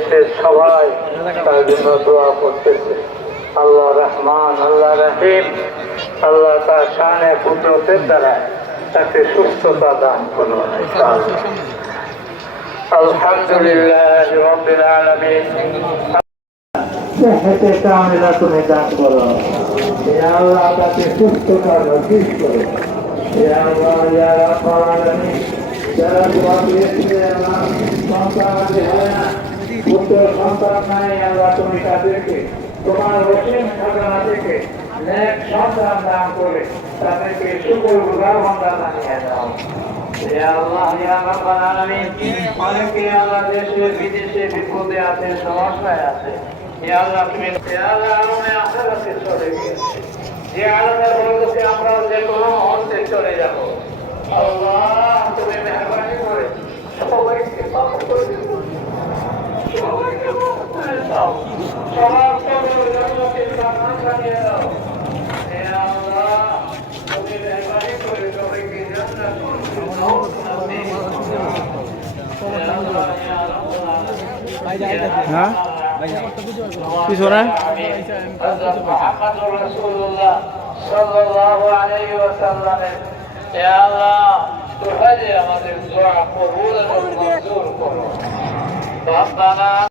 দেশের সবাই তার জন্য দোয়া করতেছে। আল্লাহ রহমান, আল্লাহ রহিম, আল্লাহ তার শানে কুদরতের দ্বারা তাকে সুস্থতা দান করুন। আলহামদুলিল্লাহ রাব্বিল আলামিন। হেঁটে কামেলা তুমি দান করো, আল্লাহ তাকে সুস্থতা নসিব করো। আল্লাহ ইয়া রাব্বাল আলামিন, যারা দোয়া দিয়েছিলেন সন্তান হয় না, পুত্র সন্তান নাই, আল্লাহ তুমি তাদেরকে তোমার রসিম খাজানা থেকে নেক সন্তান দান করে তাদেরকে শুকরগুজার বান্দা বানিয়ে দাও। আল্লাহ ইয়া রাব্বাল আলামিন, অনেকে আল্লাহ দেশে বিদেশে বিপদে আছে, সমস্যায় আছে, আল্লাহ তুমি আল্লাহ আলমে আখেরাতে চলে গিয়েছে, যে আলমের বরকতে আমরা যে কোনো মুহূর্তে চলে যাব। আল্লাহ তুমি মেহরবানি করে সবাইকে মাফ করে দিও, সবাইকে মাফ করে দাও, সবার কবর জান্নাতের বাগান বানিয়ে দাও। হে আল্লাহ তুমি মেহরবানি করে সবাইকে জান্নাত হ্যাঁ পিছনে মুহাম্মদুর রাসূলুল্লাহ সাল্লাল্লাহু আলাইহি ওয়াসাল্লামের ইয়া আল্লাহ তুহাজে আমাদের দোয়া কবুল এবং মঞ্জুর করো। রব্বানা